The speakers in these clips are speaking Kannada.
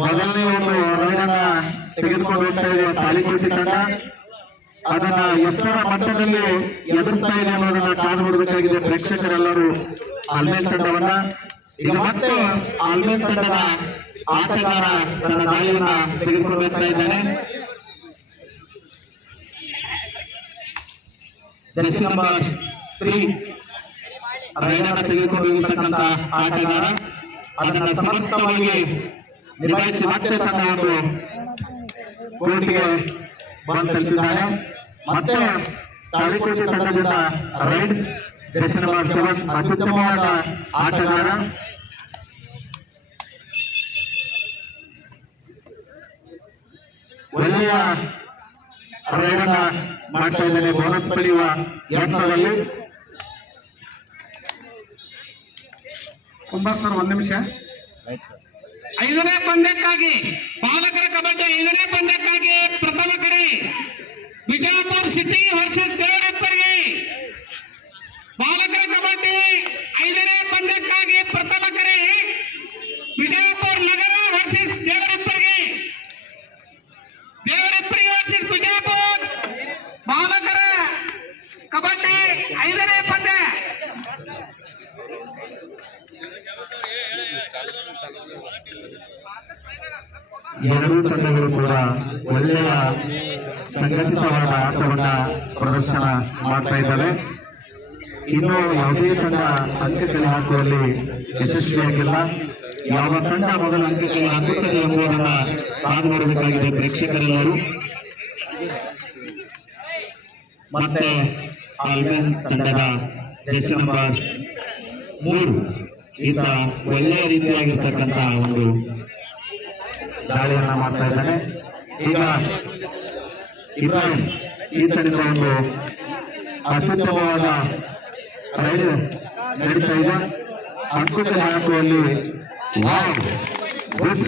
ಮೊದಲನೇ ಒಂದು ರೈಡನ್ನ ತೆಗೆದುಕೊಂಡು ಹೋಗ್ತಾ ಇದೆ ತಾಳಿಕೋಟಿ ತಂಡ. ಅದನ್ನ ಎಷ್ಟರ ಮಟ್ಟದಲ್ಲಿ ಎದುರಿಸ್ತಾ ಇದೆ ಅನ್ನೋದನ್ನ ಕಾದು ನೋಡಬೇಕಾಗಿದೆ ಪ್ರೇಕ್ಷಕರೆಲ್ಲರೂ ಆಲ್ಮೇಲ್ ತಂಡವನ್ನ. ಈಗ ಮತ್ತೆ ಆಲ್ಮೇಲ್ ತಂಡದ ಆಟಗಾರ ತನ್ನ ದಾಳಿಯನ್ನ ತೆಗೆದುಕೊಂಡು ಹೋಗ್ತಾ ಇದ್ದಾನೆ. ಜರ್ಸಿ ನಂಬರ್ 3 ರೈಡನ್ನ ತೆಗೆದುಕೊಂಡು ಹೋಗಿರ್ತಕ್ಕಂಥ ಆಟಗಾರ ಅದನ್ನ ಸಮರ್ಥವಾಗಿ ನಿಭಾಯಿಸಿ ಮತ್ತೆ ತನ್ನ ಒಂದು ಕೋರ್ಟ್ಗೆ ಬಂದು ತಲುಪಿದ್ದಾನೆ. ಮತ್ತೆ ತಾಳಿಕೋಟೆ ತಂಡದಿಂದ ರೈಡ್ ಜರ್ಸಿ ನಂಬರ್ 7 ಅತ್ಯುತ್ತಮವಾದ ಆಟಗಾರ. ಒಳ್ಳೆಯ ರೈಡನ್ನ ಮಾಡ್ತಾ ಇದ್ದಾನೆ ಬೋನಸ್ ಪಡೆಯುವ ಯತ್ನದಲ್ಲಿ. ಸರ್ 1 ನಿಮಿಷ. 5ನೇ ಪಂದ್ಯಕ್ಕಾಗಿ ಬಾಲಕರ ಕಬಡ್ಡಿ 5ನೇ ಪಂದ್ಯಕ್ಕಾಗಿ ಪ್ರಥಮ ಕರೆ ಬಿಜಾಪುರ ಸಿಟಿ ವರ್ಸಸ್ ದೇವರಪ್ಪರಿಗೆ. ಬಾಲಕರ ಕಬಡ್ಡಿ 5ನೇ ಪಂದ್ಯಕ್ಕಾಗಿ ಪ್ರಥಮ ಕರೆ ಬಿಜಾಪುರ ನಗರ ವರ್ಸಸ್ ದೇವರಪ್ಪರಿಗೆ. ದೇವರಪ್ಪರಿಗೆ ವರ್ಸಸ್ ಬಿಜಾಪುರ ಬಾಲಕರ ಕಬಡ್ಡಿ 5ನೇ ಪಂದ್ಯ. ಎರಡೂ ತಂಡಗಳು ಕೂಡ ಒಳ್ಳೆಯ ಸಂಘಟಿತವಾದ ಆಟವನ್ನ ಪ್ರದರ್ಶನ ಮಾಡ್ತಾ ಇದ್ದಾವೆ. ಇನ್ನು ಯಾವುದೇ ತಂಡ ಅಂಕಕಲೆ ಹಾಕುವಲ್ಲಿ ಯಶಸ್ವಿಯಾಗಿಲ್ಲ. ಯಾವ ತಂಡ ಮೊದಲ ಅಂಕಕಲೆ ಹಾಕುತ್ತದೆ ಎಂಬುದನ್ನ ಕಾದು ನೋಡಬೇಕಾಗಿದೆ ಪ್ರೇಕ್ಷಕರೆಲ್ಲರೂ. ಮತ್ತೆ ಆಲ್ಮೇಲ್ ತಂಡದ ಜರ್ಸಿ ನಂಬರ್ 3 ಈತ ಒಳ್ಳೆಯ ರೀತಿಯಾಗಿರ್ತಕ್ಕಂಥ ಒಂದು ದಾಳಿಯನ್ನ ಮಾಡ್ತಾ ಇದ್ದಾನೆ. ಈಗ ಇಬ್ರಾಹಿಂ ಈತನಿಂದ ಒಂದು ಅತ್ಯುತ್ತಮವಾದ ರೈಡ್ ನಡೀತಾ ಇದೆ. ಅಂಕುಕಲೆ ಹಾಕುವಲ್ಲಿ ಗುಡ್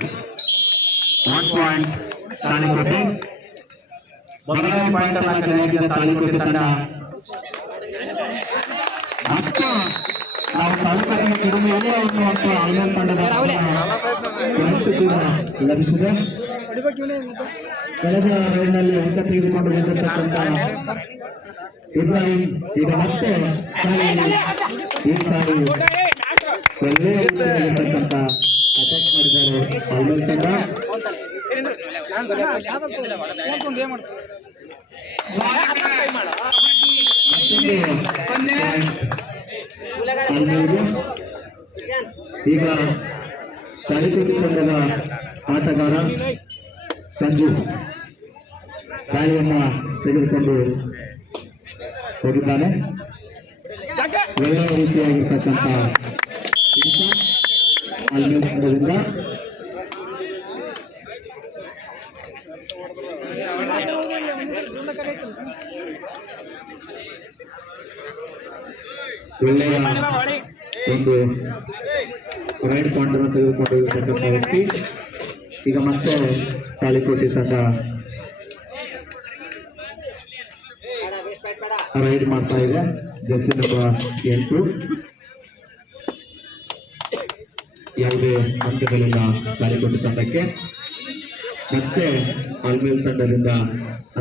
1 ಪಾಯಿಂಟ್ ತಾಳಿಕೋಟೆ. ಮೊದಲನೇ ಪಾಯಿಂಟ್ ಅನ್ನ ಕಲೆ ಹಾಕಿದ ತಾಳಿಕೋಟೆ ತಂಡ. ಮತ್ತು ನಾವು ತಾಲೂಕಿನ ಕಡಿಮೆ ಇಲ್ಲ ಅನ್ನುವಂಥ ಆಲ್ಮೇಲ್ ತಂಡದ ಲಭಿಸಿದೆ. ಕಳೆದ ರೈಡ್ನಲ್ಲಿ ಅಂಕ ತೆಗೆದುಕೊಂಡು ಬಂದಿರತಕ್ಕಂಥ ಇಬ್ರಾಹಿಂ ಈಗ ಮತ್ತೆ ಈ ಸಾರಿ ಒಳ್ಳೆಯ ರೀತಿಯಾಗಿರ್ತಕ್ಕಂಥ ಅಟ್ಯಾಕ್ ಮಾಡಿದ್ದಾರೆ ಆಲ್ಮೇಲ್ ತಂಡ. ಈಗ ತಾಳಿಕೋಟೆ ತಂಡದ ಆಟಗಾರ ಸಂಜು ದಾಳಿಯನ್ನ ತೆಗೆದುಕೊಂಡು ಹೋಗಿದ್ದಾನೆ. ಒಳ್ಳೆಯ ರೀತಿಯಾಗಿರ್ತಕ್ಕಂಥ ಆಲ್ಮೇಲ್ ತಂಡದಿಂದ ಒಳ್ಳೆಯ ಒಂದು ರೈಡ್ ಪಾಯಿಂಟ್ ಅನ್ನು ತೆಗೆದುಕೊಂಡು ಹೋಗಿರ್ತಕ್ಕಂಥ ವ್ಯಕ್ತಿ. ಈಗ ಮತ್ತೆ ತಾಳಿಕೋಟೆ ತಂಡ ರೈಡ್ ಮಾಡ್ತಾ ಇದೆ. ಜರ್ಸಿ ನಂಬರ್ 8 ಯಾವುದೇ ಅಂಕಗಳಿಲ್ಲ ತಾಳಿಕೋಟೆ ತಂಡಕ್ಕೆ. ಮತ್ತೆ ಆಲ್ಮೇಲ್ ತಂಡದಿಂದ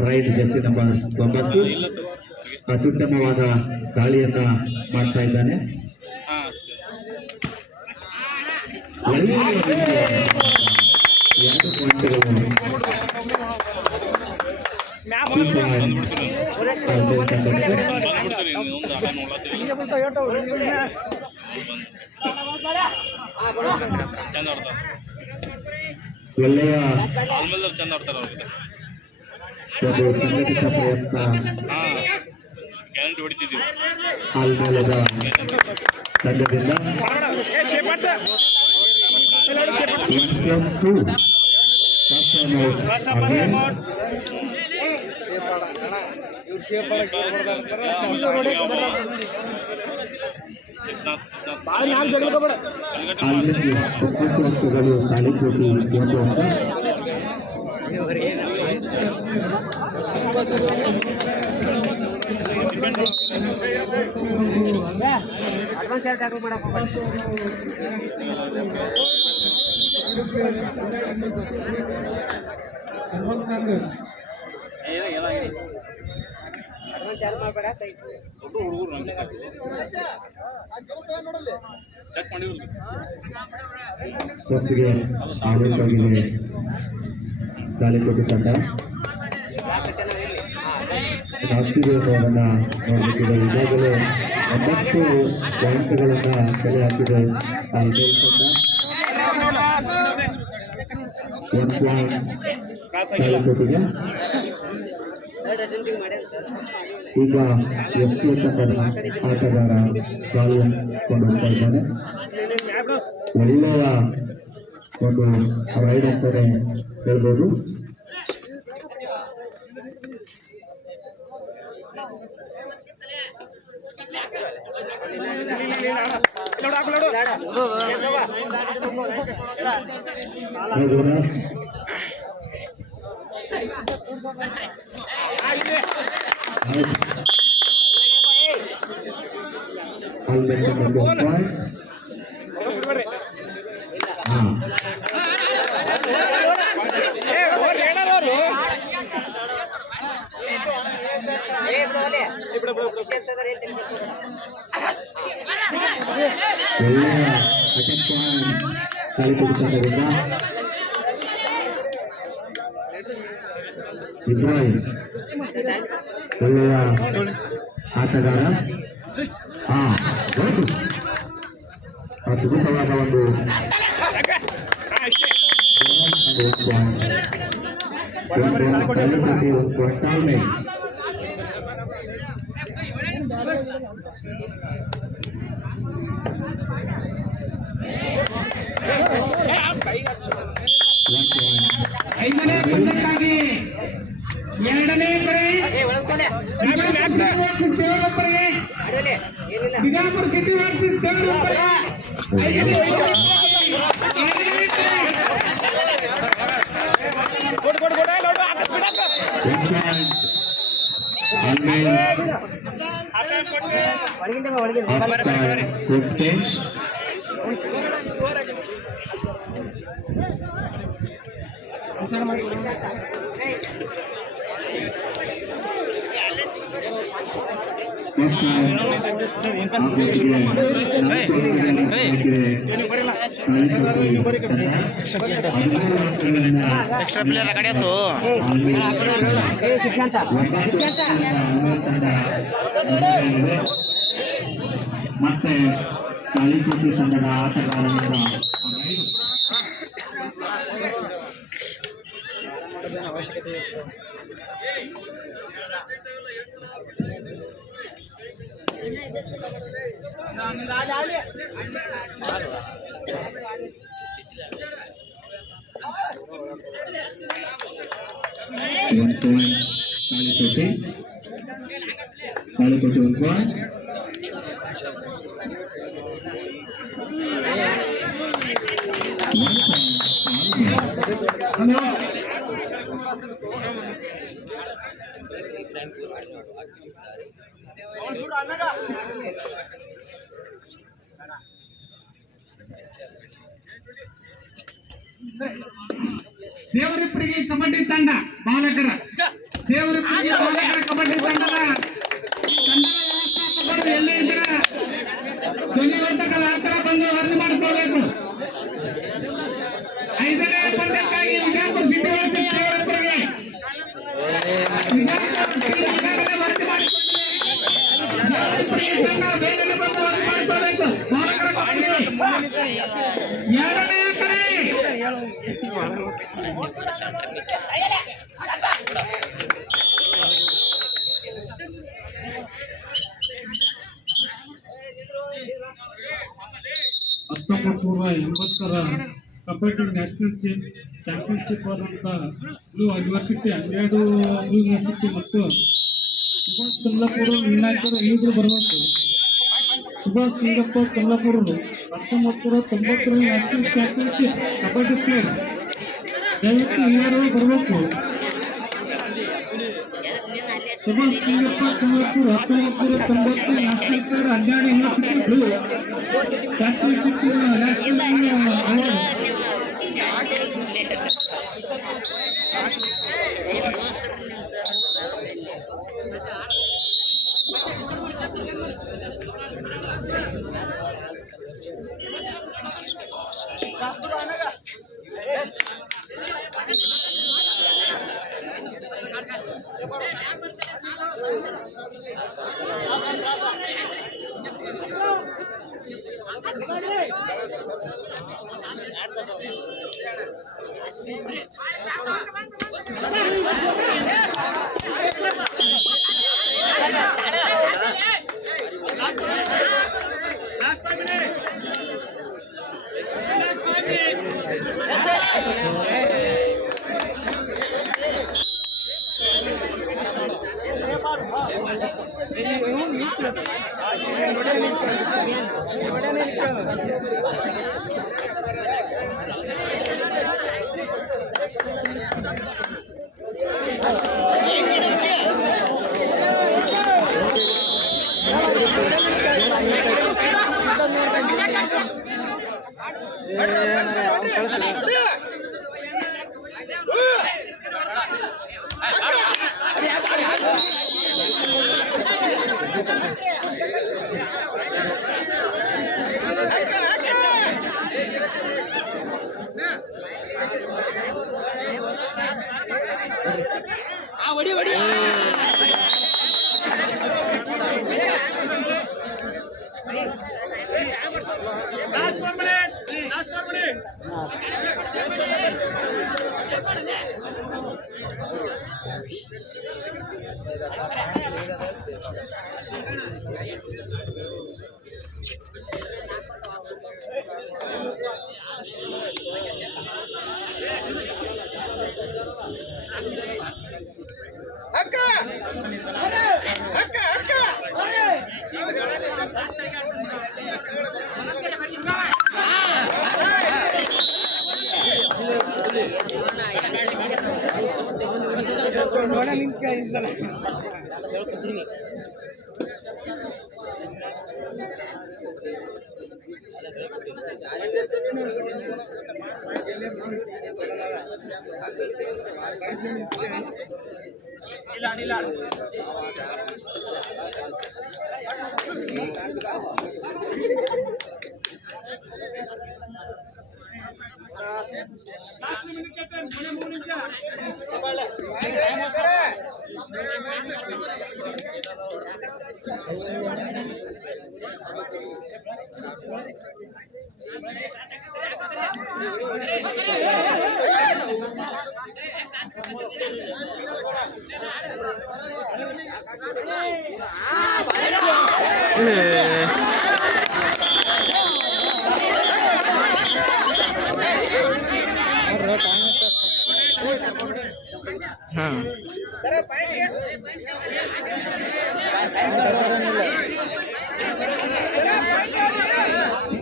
ರೈಡ್ ಜರ್ಸಿ ನಂಬರ್ 9 ಅತ್ಯುತ್ತಮವಾದ ದಾಳಿಯನ್ನ ಮಾಡ್ತಾ ಇದ್ದಾನೆ. ಒಳ್ಳೆಯ 2 ಪಾಯಿಂಟ್ಗಳು ಒಳ್ಳೆಯ ಒಂದು ಸಂಘಟಿತ ಪ್ರಯತ್ನ ಆಲ್ಮೇಲದ ತಂಡದಿಂದ 1+2 ಅಂಕಗಳು ತಾಳಿಕೋಟೆ 1 ಅಂಕ. ಅಡ್ವಾನ್ಸ್ ಯಾರು ಟ್ಯಾಕಲ್ ಮಾಡಪ್ಪ ಫಸ್ಟ್ಗೆ ಆಡಳಿತವಾಗಿದೆ ತಾಳಿಕೋಟೆ ತಂಡ ಆಗ್ತಿದೆ ಅನ್ನೋದನ್ನ ನೋಡಬೇಕಿದೆ. ಈಗಾಗಲೇ 9 ಪಾಯಿಂಟ್ಗಳನ್ನ ಕಲೆ ಹಾಕಿದೆ ತಾಳಿಕೋಟೆ ತಂಡ. 1 ಪಾಯಿಂಟ್ ತಾಳಿಕೋಟೆಗೆ. ಈಗ ಎಫ್ಸಿ ತಂಡದ ಆಟಗಾರ ಕೊಂಡು ಹೋಗ್ತಾ ಇದ್ದಾನೆ. ಒಳ್ಳೆಯ ಒಂದು ರೈಡ್ ಅಂತಾನೆ ಹೇಳ್ಬೋದು. ಇಬ್ರಾಹಿಂ ಒಳ್ಳೆಯ ಆಟಗಾರ. ಅದ್ಭುತವಾದ ಒಂದು ತಾಳ್ಮೆ. ಐದನೇ ಪಂದ್ಯಕ್ಕಾಗಿ ಎರಡನೇ ಕರೆ ದೇವರೊಬ್ಬರಿಗೆ ಬಿಜಾಪುರ ಸಿಟಿ ವರ್ಸಸ್ ದೇವರೊಬ್ಬರಿಗೆ ಎಕ್ಸ್ಟ್ರಾ ಪ್ಲೇಯರ್ ಕಡೆಯತ್ತು ಮತ್ತೆ ತಾಳಿಕೋಟೆ ತಂಡದ ಆಟಗಾರರಿಂದ ಅವಶ್ಯಕತೆ ತಾಳಿಕೋಟೆ 1 ಪಾಯಿಂಟ್. ದೇವರಿಪ್ಪರಿಗೆ ಕಬಡ್ಡಿ ತಂಡ ಬಾಲಕರ ದೇವರಿಪ್ಪರಿಗೆ ಬಾಲಕರ ಕಬಡ್ಡಿ ತಂಡದ ಕನ್ನಡ ವ್ಯವಸ್ಥಾಪಕರು ಎಲ್ಲಿ ಇದ್ದೀರ ಧ್ವನಿವರ್ಧಕದ ಹತ್ತಿರ ಬಂದು ವರದಿ ಮಾಡಿಕೊಳ್ಳಬೇಕು. ಐದನೇ ಪಂದ್ಯಕ್ಕಾಗಿ ಬಿಜಾಪುರ ಸಿಟಿ ವರ್ಸಸ್ ದೇವರಿಪ್ಪರಿಗೆ ಈಗಾಗಲೇ ವರದಿ ಮಾಡಿಕೊಂಡಿದೆ. ದೇವರಿಪ್ಪರಿಗೆ ತಂಡ ಬೇಗನೆ ಬಂದು ವರದಿ ಮಾಡಿಕೊಳ್ಳಬೇಕು. ಬಾಲಕರ ಕಬಡ್ಡಿ ಎರಡನೇ ಕರೆ ಪೂರ್ವ 80ರ ಕಬಡ್ಡಿ ನ್ಯಾಷನಲ್ ಚಾಂಪಿಯನ್ಶಿಪ್ ಆದಂಥ ಬ್ಲೂ ಯೂನಿವರ್ಸಿಟಿ 12 ಬ್ಲೂ ಯೂನಿವರ್ಸಿಟಿ ಮತ್ತು ಸುಭಾಷ್ ಚಂದ್ರಪುರ ನಿರ್ಣಾಯಕರು ಇಲ್ಲಿದ್ರು ಬರಬೇಕು. ಸುಭಾಷ್ ಚಂದ್ರಪ್ಪ ಚಂದ್ರಪುರರು 1990 ನ್ಯಾಷನಲ್ ಚಾಂಪಿಯನ್ಶಿಪ್ ಕಬಡ್ಡಿ ಪ್ಲೇಯರ್. ದಯವಿಟ್ಟು ಎಲ್ಲರೂ ಬರಬೇಕು. Subhash Chandrappa Chandrapura 1990 national player 12 university blue championship national award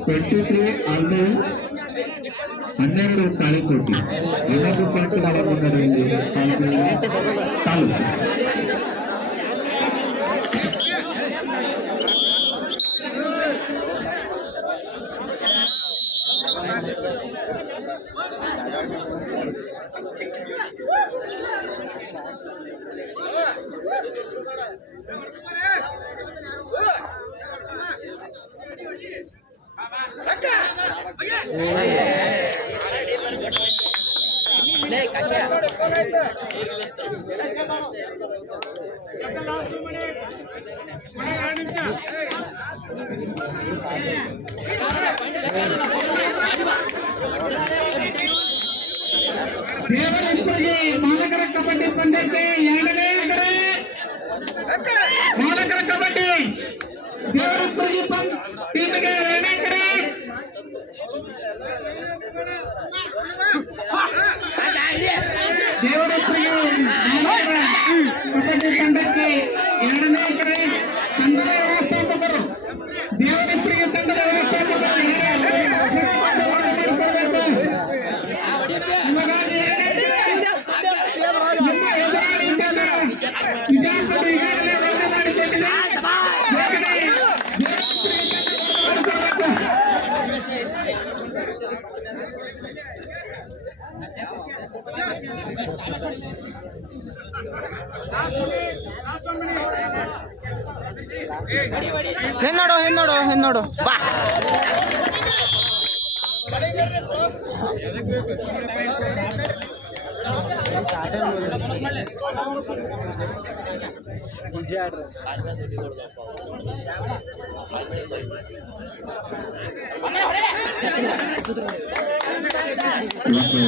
23 ಆಲ್ಮೂರು 12 ತಾಳಿಕೋಟಿ 2 ಪಾಯಿಂಟ್ಗಳ ಮುನ್ನಡೆಯಲ್ಲಿ ತಾಲೂಕು ದೇವರಪ್ಪಗೆ ಮಾಲಕರ ಕಬಡ್ಡಿ ಪಂದ್ಯಕ್ಕೆ 2ನೇ ಎಕರೆ ಮಾಲಕರ ಕಬಡ್ಡಿ ದೇವರಪ್ಪಗೆ ಟೀಮಿಗೆ 2ನೇ ಎಕರೆ ದೇವರಪ್ಪಗೆ ಮಾಲಕರ ಕಬಡ್ಡಿ ತಂಡಕ್ಕೆ 2ನೇ ಎಕರೆ ತಂಡದ ವ್ಯವಸ್ಥಾಪಕರು ದೇವರಪ್ಪಗೆ ತಂಡದ ವ್ಯವಸ್ಥಾಪಕರು ಹಿಂದೋಡು ಬಾ ಒಂದು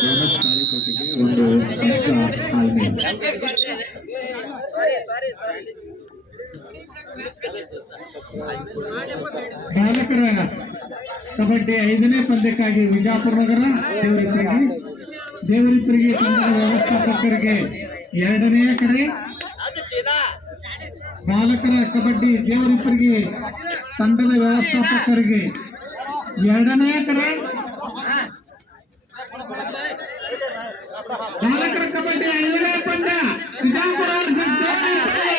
ಬೋನಸ್ ತಾಳಿಕೋಟಿಗೆ ಒಂದು ಅಂಕ ಆಲ್ಮೆ. ಬಾಲಕರ ಕಬಡ್ಡಿ 5ನೇ ಪಂದ್ಯಕ್ಕಾಗಿ ವಿಜಾಪುರ ನಗರ ದೇವರಿಪ್ಪರಿಗೆ ತಂಡದ ವ್ಯವಸ್ಥಾಪಕರಿಗೆ 2ನೇ ಕರೆ. ಬಾಲಕರ ಕಬಡ್ಡಿ ದೇವರಿಪ್ಪರಿಗೆ ತಂಡದ ವ್ಯವಸ್ಥಾಪಕರಿಗೆ 2ನೇ ಕರೆ. ಬಾಲಕರ ಕಬಡ್ಡಿ 5ನೇ ಪಂದ್ಯ ವಿಜಾಪುರ ವರ್ಸಸ್ ದೇವರಿಪ್ಪರಿಗೆ.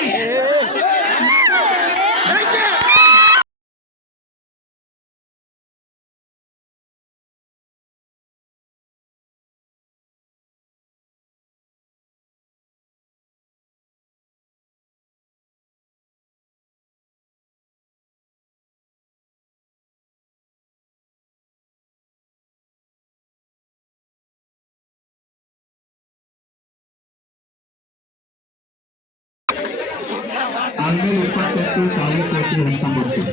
ಆಲ್ಮೆ 28 ತಾಳಿಕೋಟಿ 19.